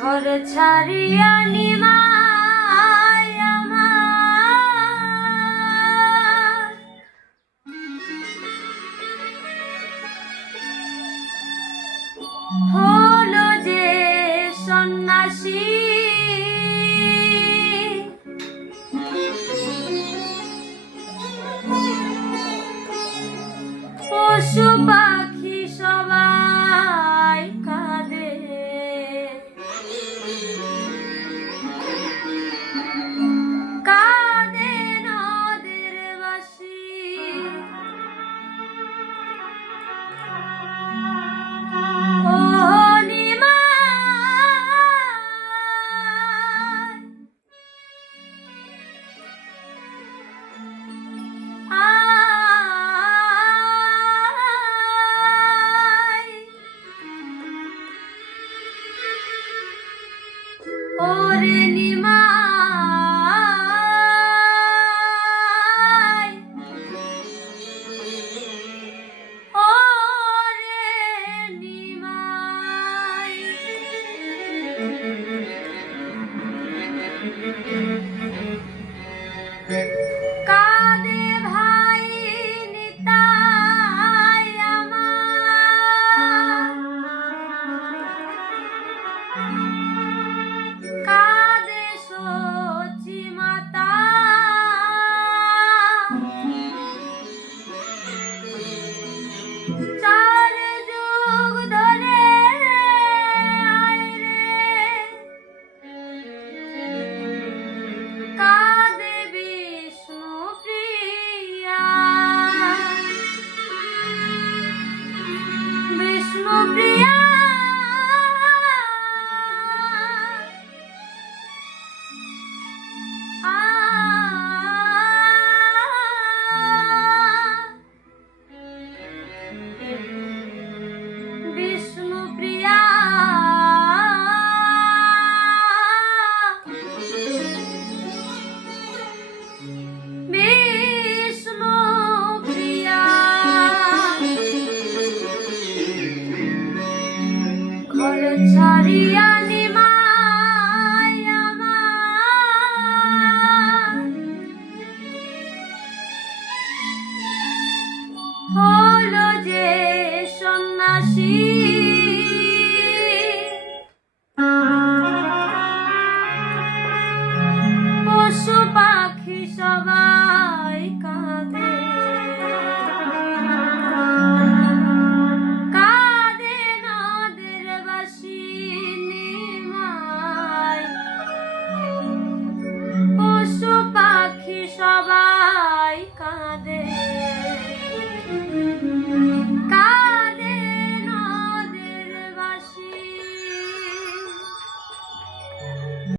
ঘর ছাড়িয়া নিমাই আমার হলো যে সন্ন্যাসী পশু পাখি সবাই কাঁদে কাঁদে নদের বাসি ও ওরে নিমাই ওরে নিমাই কাঁদে ভাই নিতাই আমার কাঁদে সচি মাতা চার যুগ ধরে কাঁদে বিষ্ণু প্রিয়া বিষ্ণু প্রিয়া বিষ্ণু প্রিয়া বিষ্ণু প্রিয়া ঘর ছাড়িয়া নিমাই আমার হলো যে সন্ন্যাসী পশু পাখি সবাই কাঁদে কাঁদে নদের বাসি নিমাই পশু পাখি সবাই কাঁদে